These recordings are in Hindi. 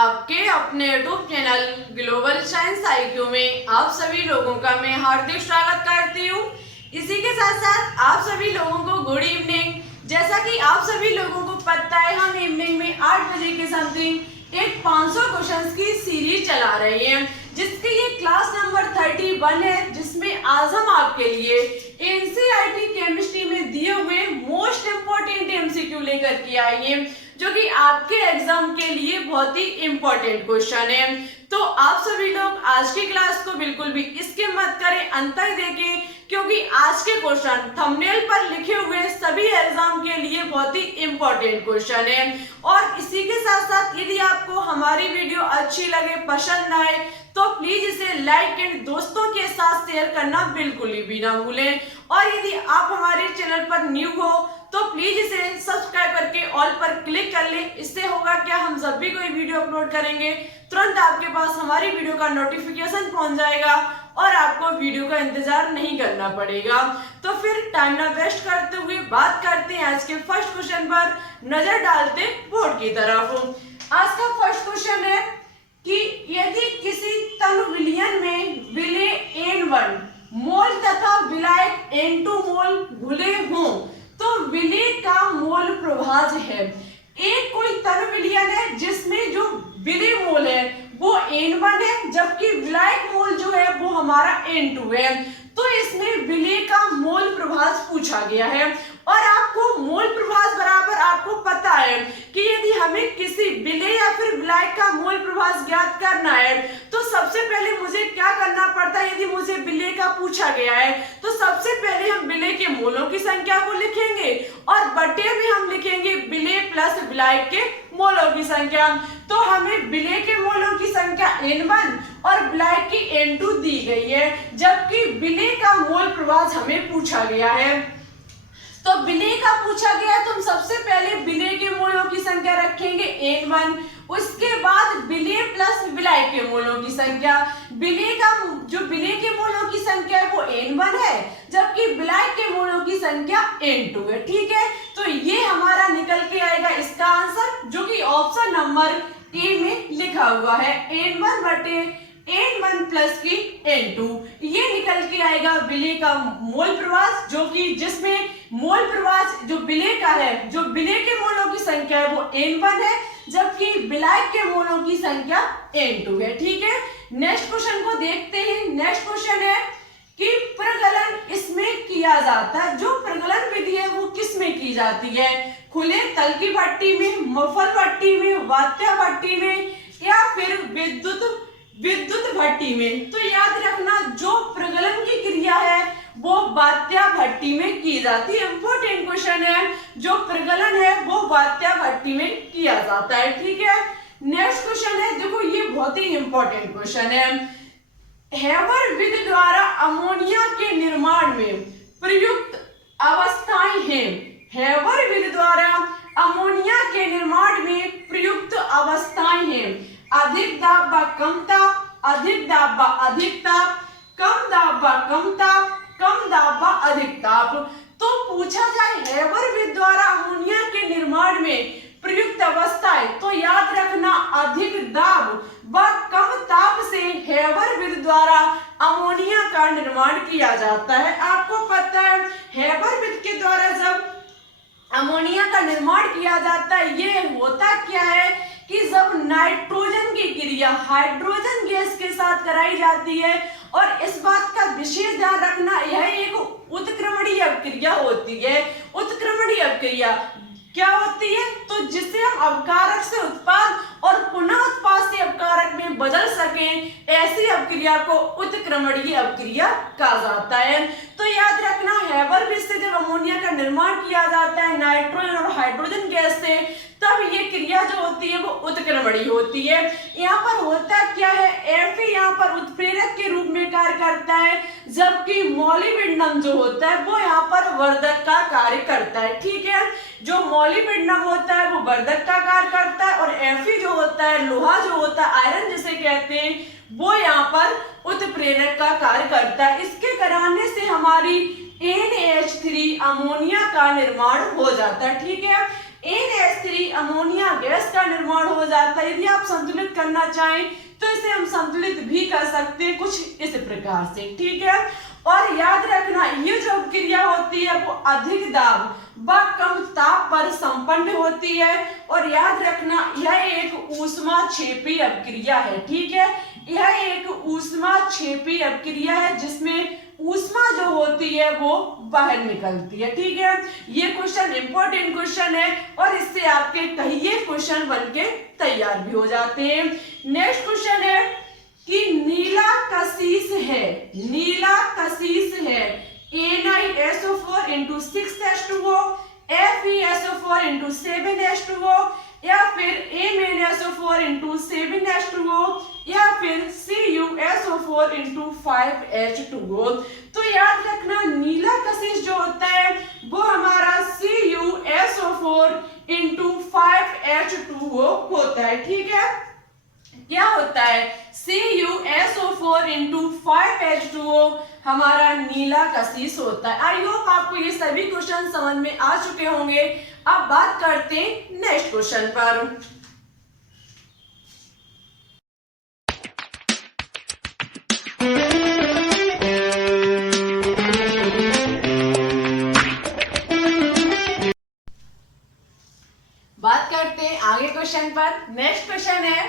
आपके अपने YouTube channel global science IQ में आप सभी लोगों का मैं हार्दिक स्वागत करती हूँ। इसी के साथ साथ आप सभी लोगों को गुड इवनिंग। जैसा कि आप सभी लोगों को पता है, हम इवनिंग में 8 बजे के समथिंग एक 500 क्वेश्चंस की सीरीज चला रहे हैं, जिसकी ये क्लास नंबर 31 है, जिसमें आज हम आपके लिए NCERT केमिस्ट्री में दिए हुए मोस्ट इम्पोर्टेंट MCQ लेकर के आए हैं, जो कि आपके एग्जाम के लिए बहुत ही इम्पोर्टेंट क्वेश्चन है। तो आप सभी लोग आज की क्लास को बिल्कुल भी स्किप मत करें, अंत तक देखें, क्योंकि आज के क्वेश्चन थंबनेल पर लिखे हुए सभी एग्जाम के लिए बहुत ही इम्पोर्टेंट क्वेश्चन है। और इसी के साथ साथ यदि आपको हमारी वीडियो अच्छी लगे, पसंद आए, तो प्लीज इसे लाइक एंड दोस्तों के साथ शेयर करना बिल्कुल भी ना भूलें। और यदि आप हमारे चैनल पर न्यू हो तो प्लीज इसे सब्सक्राइब करके ऑल पर क्लिक कर लें। इससे होगा क्या, हम जब भी कोई वीडियो अपलोड करेंगे तुरंत आपके पास हमारी वीडियो का नोटिफिकेशन पहुंच जाएगा और आपको वीडियो का इंतजार नहीं करना पड़ेगा। तो फिर टाइम ना वेस्ट करते हुए बात करते हैं आज के फर्स्ट क्वेश्चन पर, नजर डालते बोर्ड की तरफ। आज का फर्स्ट क्वेश्चन है कि यदि किसी तनु विलयन में विलेय N1 मोल तथा विलायक N2 मोल घुले हों तो विलेय का मोल प्रभाज है। एक कोई तनु विलयन है जिसमें जो विलेय मोल है वो N1 है, जबकि विलायक मोल जो है वो हमारा N2 है। तो इसमें विलेय का मोल प्रभाज पूछा गया है। और आपको मोल प्रभाज बराबर आपको पता है कि यदि हमें किसी विलेय या फिर विलायक का मोल प्रभाज ज्ञात करना है तो सबसे पहले मुझे क्या करना पड़ता है। यदि मुझे विलेय का पूछा गया है तो सबसे पहले हम विलेय के मोलों की संख्या को लिखेंगे और बटे में हम लिखेंगे विलेय प्लस विलायक के मोलों की संख्या। तो हमें विलेय के मोलों की संख्या N1 और विलायक की N2 दी गई है, जबकि विलेय का मोल प्रभाज हमें पूछा गया है। तो विलेय का पूछा गया है तो हम सबसे पहले विलेय के मोलों की संख्या रखेंगे N1, उसके बाद विलेय प्लस विलायक के मोलों की संख्या। विलेय का जो विलेय के मोलों की संख्या है वो N1 है, जबकि विलायक के मोलों की संख्या N2 है। ठीक है, तो ये हमारा निकल के आएगा इसका आंसर, जो कि ऑप्शन नंबर ए में लिखा हुआ है N1 बटे N1 प्लस की N2। ये निकल के आएगा विलेय का मोल प्रभाज, जो कि जिसमें मोल प्रभाज जो विलेय का है, जो विलेय के मोलों की संख्या है वो N1 है, जबकि विलायक के मोलों की संख्या N2 है। ठीक है, नेक्स्ट क्वेश्चन को देखते हैं। नेक्स्ट क्वेश्चन है कि प्रगलन इसमें किया जाता है। जो प्रगलन विधि है वो किस में की जाती है, खुले तल की भट्टी में, मफल भट्टी में, वात्या भट्टी में, या फिर विद्युत भट्टी में। तो याद रखना, जो प्रगलन की क्रिया है वो वात्या भट्टी में की जाती है। इंपॉर्टेंट क्वेश्चन है, जो प्रगलन है वो वात्या भट्टी में किया जाता है। ठीक है, नेक्स्ट क्वेश्चन है, देखो ये बहुत ही इंपॉर्टेंट क्वेश्चन है। हेबर विधि द्वारा अमोनिया के निर्माण में प्रयुक्त अवस्थाएं हैं। हेबर विधि द्वारा अमोनिया के निर्माण में प्रयुक्त अवस्थाएं हैं। अधिक दाब व कम ताप, अधिक दाब व अधिक ताप, कम दाब व कम ताप, कम दाब व अधिक ताप। तो पूछा जाए हेबर विधि द्वारा अमोनिया के निर्माण में प्रयुक्त अवस्थाएं, तो याद रखना अधिक दाब व कम ताप से हेबर विधि द्वारा अमोनिया का निर्माण किया जाता है। आपको पता है हेबर विधि के द्वारा जब अमोनिया का निर्माण किया जाता है, ये होता क्या है कि जब नाइट्रोजन की क्रिया हाइड्रोजन गैस के साथ कराई जाती है, और इस बात का विशेष ध्यान रखना, यह एक उत्क्रमणीय अभिक्रिया होती है। उत्क्रमणीय अभिक्रिया क्या होती है, तो जिसे हम अपकारक से उत्पाद और पुनः उत्पाद से अपकारक में बदल सकें, ऐसी अभिक्रिया को उत्क्रमणीय अभिक्रिया कहा जाता है। तो याद रखना, हेबर विधि से जब अमोनिया का निर्माण किया जाता है नाइट्रोजन और हाइड्रोजन गैस से, तब ये क्रिया जो होती है वो उत्क्रमणीय होती है। यहाँ पर होता क्या है, Fe यहाँ पर उत्प्रेरक के रूप में कार्य करता है, जबकि मॉलिब्डेनम जो होता है वो यहाँ पर वर्धक का कार्य करता है। ठीक है, जो मॉलिब्डेनम होता है वो वर्धक का कार्य करता है, और Fe जो होता है, लोहा जो होता है, आयरन जिसे कहते हैं, वो यहाँ पर उत्प्रेरक का कार्य करता है। इसके कराने से हमारी NH3 अमोनिया का निर्माण हो जाता है। ठीक है, NH3 अमोनिया गैस का निर्माण हो जाता है। यदि आप संतुलित करना चाहें तो इसे हम संतुलित भी कर सकते हैं कुछ इस प्रकार से, ठीक है। और याद रखना ये जो क्रिया होती है वो अधिक दाब व कम ताप पर संपन्न होती है। और याद रखना यह एक ऊष्माक्षेपी अपक्रिया है, ठीक है। यह एक ऊष्माक्षेपी अपक्रिया है जिसमें ऊष्मा जो होती है वो बाहर निकलती है, ठीक है। ये क्वेश्चन इंपॉर्टेंट क्वेश्चन है और इससे आपके कई क्वेश्चन बनके तैयार भी हो जाते हैं। नेक्स्ट क्वेश्चन है कि नीला कशिश है, नीला कशिश है NiSO4 × 6H2O, FeSO4 × 7H2O या फिर MnSO4 × 7H2O या फिर CuSO4 × 5H2O। तो याद रखना नीला कशिश जो होता है वो हमारा CuSO4 × 5H2O होता है, ठीक है। क्या होता है CuSO4 × 5H2O हमारा नीला कशिश होता है। आई होप आपको ये सभी क्वेश्चन समझ में आ चुके होंगे। अब बात करते हैं नेक्स्ट क्वेश्चन पर। बात करते हैं आगे क्वेश्चन पर। नेक्स्ट क्वेश्चन है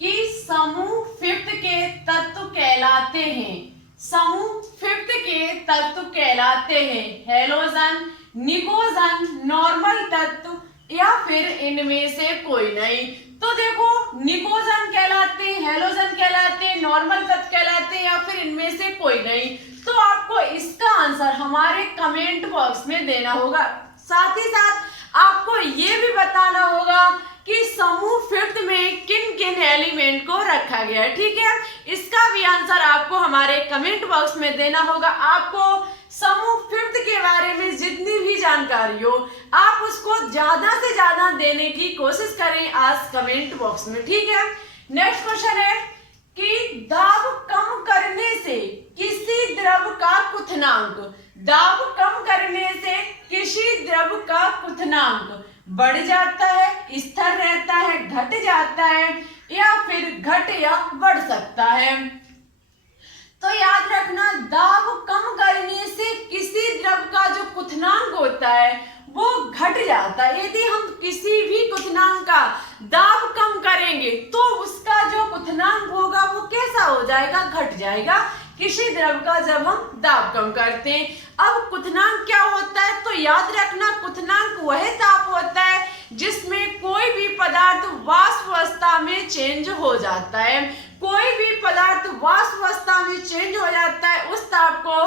कि समूह 5 के तत्व कहलाते हैं, समूह 5 के तत्व कहलाते हैं हैलोजन, निकोजन, नॉर्मल तत्व या फिर इनमें से कोई नहीं। तो देखो निकोजन कहलाते हैं, हैलोजन कहलाते हैं, नॉर्मल तत्व कहलाते हैं या फिर इनमें से कोई नहीं। तो आपको इसका आंसर हमारे कमेंट बॉक्स में देना होगा। साथ ही साथ आपको ये भी बताना होगा कि समूह 5 में किन किन एलिमेंट को रखा गया है, ठीक है। इसका भी आंसर आपको हमारे कमेंट बॉक्स में देना होगा। आपको समूह 5 के बारे में जितनी भी जानकारी हो आप उसको ज्यादा से ज्यादा देने की कोशिश करें आज कमेंट बॉक्स में, ठीक है। नेक्स्ट क्वेश्चन है कि दाब कम करने से किसी द्रव का क्वथनांक, दाब कम करने से किसी द्रव का क्वथनांक बढ़ जाता है, स्थिर रहता है, घट जाता है या फिर घट या बढ़ सकता है। तो याद रखना दाब कम करने से किसी द्रव का जो क्वथनांक होता है वो घट जाता है। यदि हम किसी भी क्वथनांक का दाब कम करेंगे तो उसका जो क्वथनांक होगा वो कैसा हो जाएगा, घट जाएगा किसी द्रव का जब हम दाब कम करते हैं। अब क्वथनांक क्या होता है, तो याद रखना क्वथनांक वह ताप होता है जिसमें कोई भी पदार्थ वाष्प अवस्था में चेंज हो जाता है। कोई भी पदार्थ वाष्प अवस्था में चेंज हो जाता है उस ताप को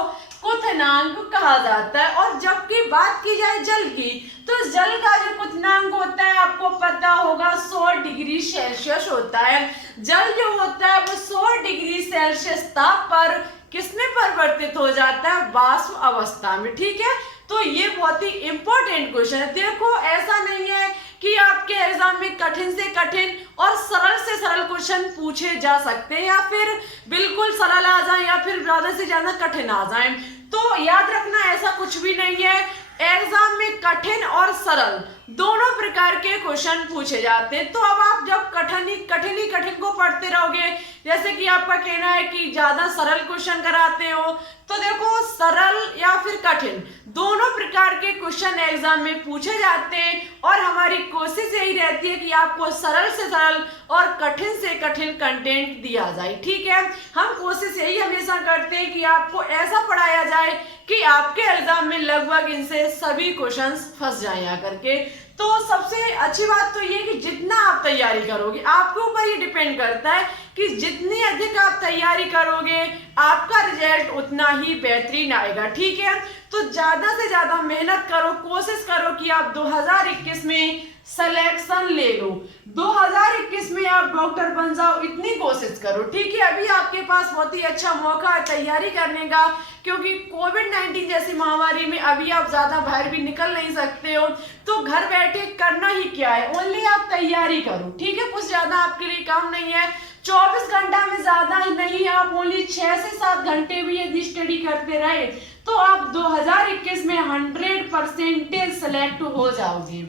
क्वथनांक कहा जाता है। और जबकि बात की जाए जल की तो जल का जो क्वथनांक होता है आपको पता होगा 100 डिग्री सेल्सियस होता है। जल जो होता है वो 100 डिग्री सेल्सियस ताप पर किसमें परिवर्तित हो जाता है, वाष्प अवस्था में, ठीक है। तो ये बहुत ही इंपॉर्टेंट क्वेश्चन है। देखो ऐसा नहीं है कि आपके एग्जाम में कठिन से कठिन और सरल से सरल क्वेश्चन पूछे जा सकते हैं या फिर बिल्कुल सरल आ जाए या फिर ज्यादा से ज्यादा कठिन आ जाए। तो याद रखना ऐसा कुछ भी नहीं है। एग्जाम में कठिन और सरल दोनों प्रकार के क्वेश्चन पूछे जाते हैं। तो अब आप जब कठिन को पढ़ते रहोगे, जैसे कि आपका कहना है कि ज्यादा सरल क्वेश्चन कराते हो, तो देखो सरल या फिर कठिन दोनों प्रकार के क्वेश्चन एग्जाम में पूछे जाते हैं और हमारी कोशिश यही रहती है कि आपको सरल से सरल और कठिन से कठिन कंटेंट दिया जाए, ठीक है। हम कोशिश यही हमेशा करते हैं कि आपको ऐसा पढ़ाया जाए कि आपके एग्जाम में लगभग इनसे सभी क्वेश्चंस फंस जाएं आकर के। तो सबसे अच्छी बात तो ये कि जितना आप तैयारी करोगे आपके ऊपर ये डिपेंड करता है कि जितनी अधिक आप तैयारी करोगे आपका रिजल्ट उतना ही बेहतरीन आएगा, ठीक है। तो ज्यादा से ज्यादा मेहनत करो, कोशिश करो कि आप 2021 में सिलेक्शन ले लो, 2021 में आप डॉक्टर बन जाओ, इतनी कोशिश करो, ठीक है। अभी आपके पास बहुत ही अच्छा मौका है तैयारी करने का, क्योंकि कोविड-19 जैसी महामारी में अभी आप ज्यादा बाहर भी निकल नहीं सकते हो, तो घर बैठे करना ही क्या है, ओनली आप तैयारी करो, ठीक है। कुछ ज्यादा आपके लिए काम नहीं है, 24 घंटा में ज्यादा नहीं, आप ओनली 6 से 7 घंटे भी यदि स्टडी करते रहे तो आप 2021 में 100% सेलेक्ट हो जाओगे।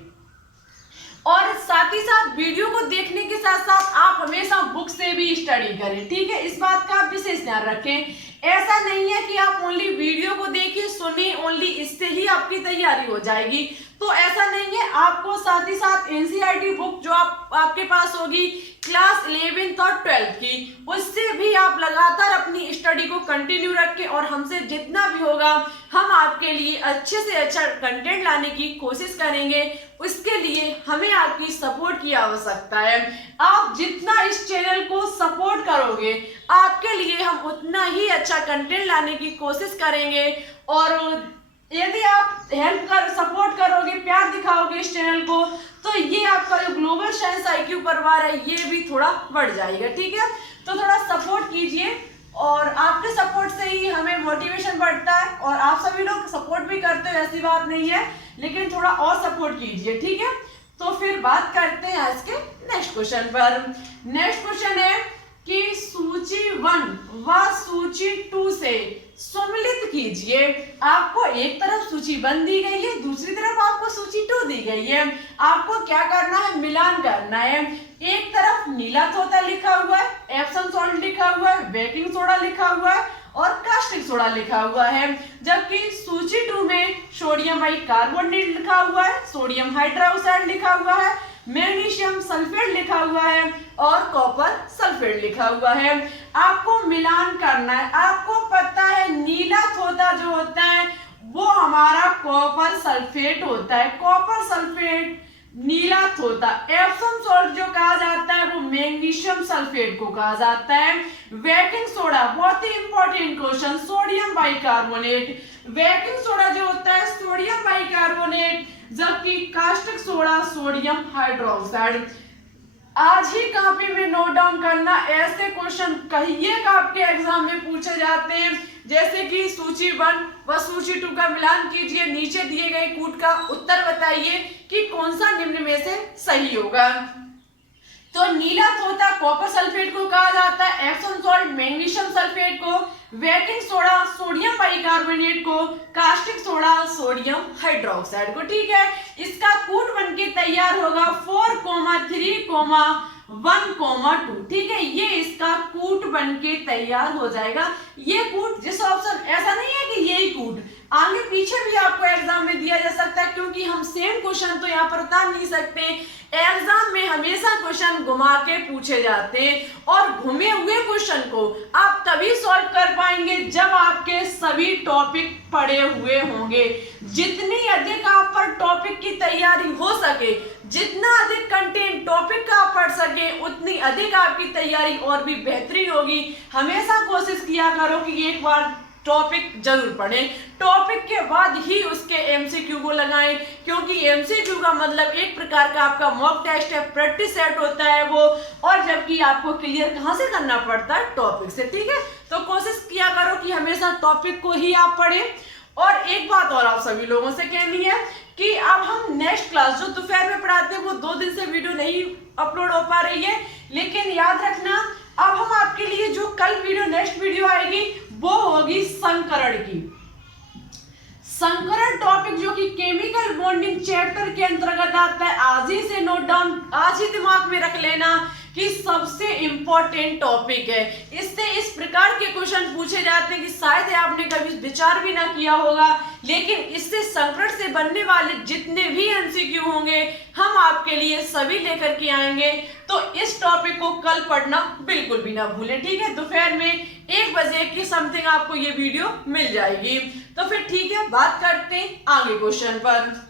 और साथ ही साथ वीडियो को देखने के साथ साथ आप हमेशा बुक से भी स्टडी करें, ठीक है। इस बात का आप विशेष ध्यान रखें। ऐसा नहीं है कि आप ओनली वीडियो को देखिए, सुनिए, ओनली इससे ही आपकी तैयारी हो जाएगी, तो ऐसा नहीं है। आपको साथ ही साथ एनसीईआरटी बुक जो आपके पास होगी क्लास 11th और 12th की, उससे भी आप लगातार अपनी स्टडी को कंटिन्यू रखें और हमसे जितना भी होगा हम आपके लिए अच्छे से अच्छा कंटेंट लाने की कोशिश करेंगे। उसके लिए हमें आपकी सपोर्ट की आवश्यकता है। आप जितना इस चैनल को सपोर्ट करोगे आपके लिए हम उतना ही अच्छा कंटेंट लाने की कोशिश करेंगे। और यदि आप सपोर्ट करोगे, प्यार दिखाओगे इस चैनल को, तो ये आपका जो ग्लोबल साइंस आईक्यू परिवार है ये भी थोड़ा बढ़ जाएगा, ठीक है। तो थोड़ा सपोर्ट कीजिए और आपके सपोर्ट से ही हमें मोटिवेशन बढ़ता है। और आप सभी लोग सपोर्ट भी करते हो, ऐसी बात नहीं है, लेकिन थोड़ा और सपोर्ट कीजिए, ठीक है। तो फिर बात करते हैं आज के नेक्स्ट क्वेश्चन पर। नेक्स्ट क्वेश्चन है कि सूची 1 व सूची 2 से सम्मिलित कीजिए। आपको एक तरफ सूची 1 दी गई है, दूसरी तरफ आपको सूची 2 दी गई है। आपको क्या करना है, मिलान करना है। एक तरफ नीला तोता लिखा हुआ है, एप्सम सॉल्ट लिखा हुआ है, बेकिंग सोडा लिखा हुआ है और कास्टिक सोडा लिखा हुआ है, जबकि सूची 2 में सोडियम बाइकार्बोनेट लिखा हुआ है, सोडियम हाइड्रोक्साइड लिखा हुआ है, मैग्नीशियम सल्फेट लिखा हुआ है और कॉपर सल्फेट लिखा हुआ है। आपको मिलान करना है। आपको पता है नीला तोता जो होता है वो हमारा कॉपर सल्फेट होता है, कॉपर सल्फेट नीला तोता। एप्सम सॉल्ट जो कहा जाता है वो मैग्नीशियम सल्फेट को कहा जाता है। बेकिंग सोडा, बहुत ही important question, sodium bicarbonate. Baking soda जो होता है सोडियम बाइकार्बोनेट, जबकि कास्टिक सोडा सोडियम हाइड्रोक्साइड। आज ही कॉपी में नोट डाउन करना, ऐसे क्वेश्चन कहिए का आपके एग्जाम में पूछे जाते हैं, जैसे कि सूची 1 व सूची 2 का मिलान कीजिए, नीचे दिए गए कूट का उत्तर बताइए कि कौन सा निम्न में से सही होगा। तो नीला तोता कॉपर सल्फेट को कहा जाता है, एप्सम सॉल्ट मैग्नीशियम सल्फेट को, बेकिंग सोडा सोडियम बाइकार्बोनेट को, कास्टिक सोडा सोडियम हाइड्रोक्साइड को, ठीक है। इसका कूट बनके तैयार होगा 4,3,1,2, ठीक है। ये इसका कूट बनके तैयार हो जाएगा। ये कूट जिस ऑप्शन, ऐसा नहीं है कि यही कूट आगे पीछे भी आपको एग्जाम में दिया जा सकता है, क्योंकि हम सेम क्वेश्चन तो यहाँ पर उतार नहीं सकते। एग्जाम में हमेशा क्वेश्चन घुमा के पूछे जाते हैं और घुमे हुए क्वेश्चन को आप तभी सॉल्व कर पाएंगे जब आपके सभी टॉपिक पढ़े हुए होंगे। जितनी अधिक आप पर टॉपिक की तैयारी हो सके, जितना अधिक कंटेंट टॉपिक का आप पढ़ सके, उतनी अधिक आपकी तैयारी और भी बेहतरीन होगी। हमेशा कोशिश किया करो कि एक बार टॉपिक जरूर पढ़ें, टॉपिक के बाद ही उसके एमसीक्यू को लगाएं, क्योंकि एमसीक्यू का मतलब एक प्रकार का आपका मॉक टेस्ट है, प्रैक्टिस सेट होता है वो, और जबकि आपको क्लियर कहां से करना पड़ता है, टॉपिक से, ठीक है। तो कोशिश किया करो कि हमेशा टॉपिक को ही आप पढ़ें। और एक बात और आप सभी लोगों से कहनी है कि अब हम नेक्स्ट क्लास जो दोपहर में पढ़ाते हैं वो 2 दिन से वीडियो नहीं अपलोड हो पा रही है, लेकिन याद रखना अब हम आपके लिए जो कल वीडियो, नेक्स्ट वीडियो आएगी वो होगी संकरण की। संकरण टॉपिक जो कि केमिकल बॉन्डिंग चैप्टर के अंतर्गत आता है। आज ही से नोट डाउन, आज ही दिमाग में रख लेना कि सबसे इंपॉर्टेंट टॉपिक है। इससे इस प्रकार के क्वेश्चन पूछे जाते हैं कि शायद आपने कभी विचार भी ना किया होगा, लेकिन इससे संकरण से बनने वाले जितने भी एमसीक्यू होंगे हम आपके लिए सभी लेकर के आएंगे। तो इस टॉपिक को कल पढ़ना बिल्कुल भी ना भूलें, ठीक है। दोपहर में 1 बजे की समथिंग आपको ये वीडियो मिल जाएगी। तो फिर ठीक है, बात करते हैं आगे क्वेश्चन पर।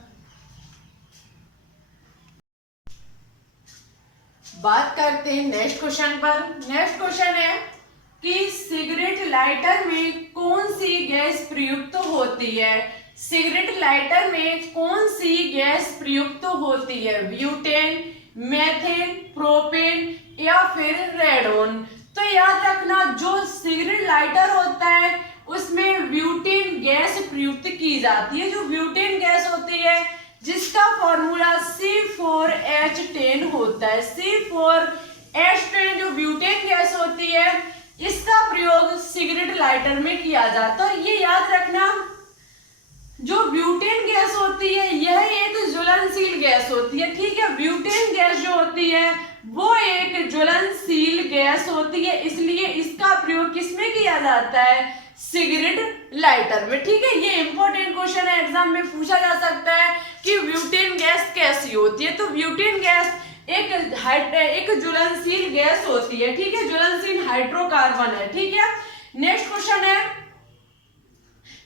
बात करते हैं नेक्स्ट क्वेश्चन पर। नेक्स्ट क्वेश्चन है कि सिगरेट लाइटर में कौन सी गैस प्रयुक्त होती है। सिगरेट लाइटर में कौन सी गैस प्रयुक्त होती है, ब्यूटेन, मेथेन, प्रोपेन या फिर रेडोन। तो याद रखना जो सिगरेट लाइटर होता है उसमें ब्यूटेन गैस प्रयुक्त की जाती है। जो ब्यूटेन गैस होती है जिसका फॉर्मूला C4H10 होता है। C4H10 जो ब्यूटेन गैस होती है इसका प्रयोग सिगरेट लाइटर में किया जाता है। और ये याद रखना जो ब्यूटेन गैस होती है यह एक ज्वलनशील गैस होती है, ठीक है। ब्यूटेन गैस जो होती है वो एक ज्वलनशील गैस होती है, इसलिए इसका प्रयोग किसमें किया जाता है, सिगरेट लाइटर में, ठीक है। ये इंपॉर्टेंट क्वेश्चन है, एग्जाम में पूछा जा सकता है कि ब्यूटेन गैस कैसी होती है। तो ब्यूटेन गैस एक ज्वलनशील गैस होती है, ठीक है, ज्वलनशील हाइड्रोकार्बन है, ठीक है। नेक्स्ट क्वेश्चन है,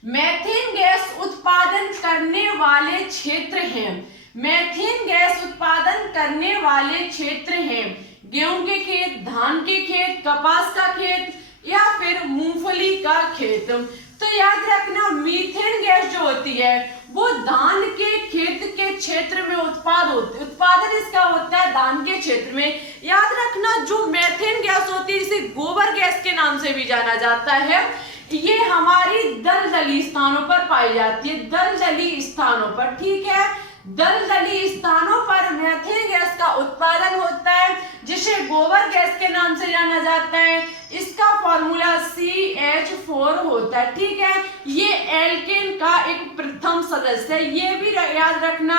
मीथेन गैस उत्पादन करने वाले क्षेत्र हैं। मीथेन गैस उत्पादन करने वाले क्षेत्र हैं गेहूं के खेत, धान के खेत, कपास का खेत या फिर मूंगफली का खेत। तो याद रखना मीथेन गैस जो होती है वो धान के खेत के क्षेत्र में उत्पादन इसका होता है धान के क्षेत्र में। याद रखना जो मीथेन गैस होती है जिसे गोबर गैस के नाम से भी जाना जाता है, ये हमारी दलदली स्थानों पर पाई जाती है, दलदली स्थानों पर, ठीक है। दलदली स्थानों पर मीथेन गैस का उत्पादन होता है जिसे गोबर गैस के नाम से जाना जाता है। इसका फॉर्मूला CH4 होता है, ठीक है। ये एल्केन का एक प्रथम सदस्य है, ये भी याद रखना,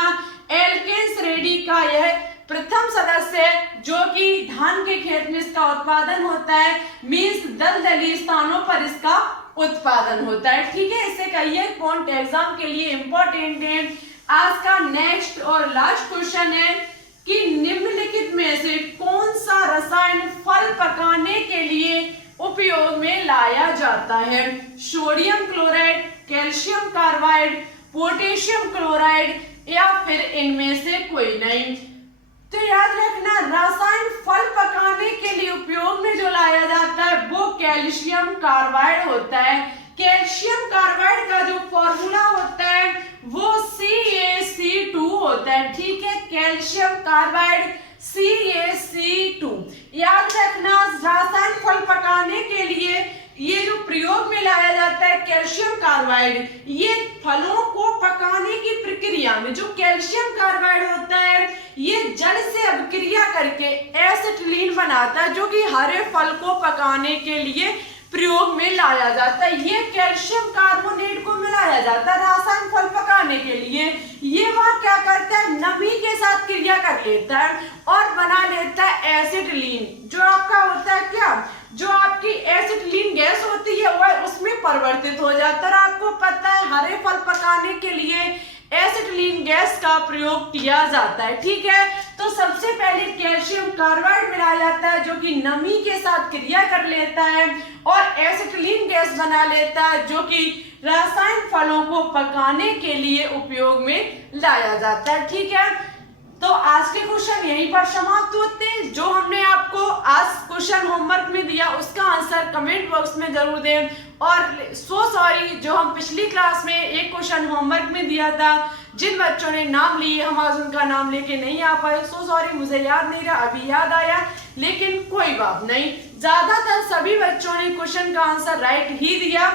एल्केन श्रेणी का यह प्रथम सदस्य जो कि धान के खेत में इसका उत्पादन होता है, मींस दलदली स्थानों पर इसका उत्पादन होता है, ठीक है। इससे कहिए पॉइंट एग्जाम के लिए इंपॉर्टेंट है। आज का नेक्स्ट और लास्ट क्वेश्चन है कि निम्नलिखित में से कौन सा रसायन फल पकाने के लिए उपयोग में लाया जाता है, sodium chloride, calcium carbide, potassium chloride या फिर इनमें से कोई नहीं। तो याद रखना रसायन फल पकाने के लिए उपयोग में जो लाया जाता है वो कैल्शियम कार्बाइड होता है। कैल्शियम कार्बाइड का जो फॉर्मूला होता है वो CaC2 होता है, ठीक है। Calcium carbide CaC2। याद रखना रसायन फल पकाने के लिए ये जो प्रयोग में लाया जाता है कैल्शियम कार्बाइड, ये फलों को पकाने की प्रक्रिया में जो कैल्शियम कार्बाइड होता है ये जल से अभिक्रिया करके एसिटिलीन बनाता है जो कि हरे फल को पकाने के लिए प्रयोग में लाया जाता है। ये कैल्शियम कार्बोनेट को मिलाया जाता है रासायनिक फल पकाने के लिए। ये वह क्या करता है, नमी के साथ क्रिया कर लेता है और बना लेता है एसिटिलीन, जो आपका होता है क्या, जो आपकी एसिटिलीन गैस होती है वह उसमें परिवर्तित हो जाता है। आपको पता है हरे फल पकाने के लिए एसिटिलीन गैस का प्रयोग किया जाता है, ठीक है। तो सबसे पहले कैल्शियम कार्बाइड मिलाया जाता है जो कि नमी के साथ क्रिया कर लेता है और एसिटिलीन गैस बना लेता है जो कि रासायनिक फलों को पकाने के लिए उपयोग में लाया जाता है, ठीक है। तो आज के क्वेश्चन यहीं पर समाप्त होते हैं। जो हमने आपको आज क्वेश्चन होमवर्क में दिया उसका आंसर कमेंट बॉक्स में जरूर दें। और सॉरी जो हम पिछली क्लास में एक क्वेश्चन होमवर्क में दिया था, जिन बच्चों ने नाम लिए हम आज उनका नाम लेके नहीं आ पाए, सॉरी, मुझे याद नहीं रहा, अभी याद आया, लेकिन कोई बात नहीं। ज्यादातर सभी बच्चों ने क्वेश्चन का आंसर राइट ही दिया।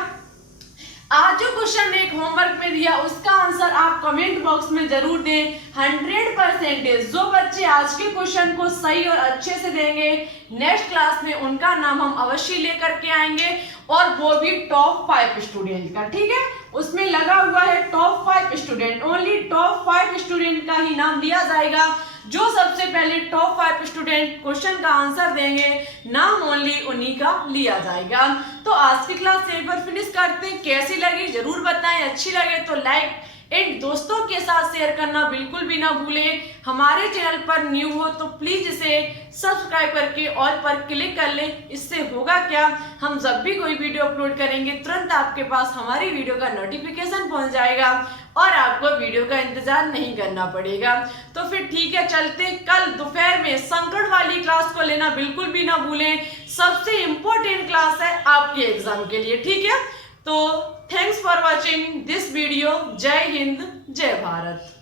आज जो क्वेश्चन एक होमवर्क में दिया उसका आंसर आप कमेंट बॉक्स में जरूर दें। 100% जो बच्चे आज के क्वेश्चन को सही और अच्छे से देंगे नेक्स्ट क्लास में उनका नाम हम अवश्य लेकर के आएंगे, और वो भी टॉप 5 स्टूडेंट का, ठीक है। उसमें लगा हुआ है top 5 student, only top 5 student का ही नाम लिया जाएगा। जो सबसे पहले टॉप 5 स्टूडेंट क्वेश्चन का आंसर देंगे नाम ओनली उन्हीं का लिया जाएगा। तो आज की क्लास यहीं पर फिनिश करते हैं। कैसी लगी जरूर बताएं, अच्छी लगे तो लाइक एंड दोस्तों के साथ शेयर करना बिल्कुल भी ना भूलें। हमारे चैनल पर न्यू हो तो प्लीज इसे सब्सक्राइब करके ऑल पर क्लिक कर लें। इससे होगा क्या, हम जब भी कोई वीडियो अपलोड करेंगे तुरंत आपके पास हमारी वीडियो का नोटिफिकेशन पहुंच जाएगा और आपको वीडियो का इंतजार नहीं करना पड़ेगा। तो फिर ठीक है, चलते कल दोपहर में संकट वाली क्लास को लेना बिल्कुल भी ना भूलें। सबसे इम्पोर्टेंट क्लास है आपके एग्जाम के लिए, ठीक है। तो thanks for watching this video. जय हिंद, जय भारत।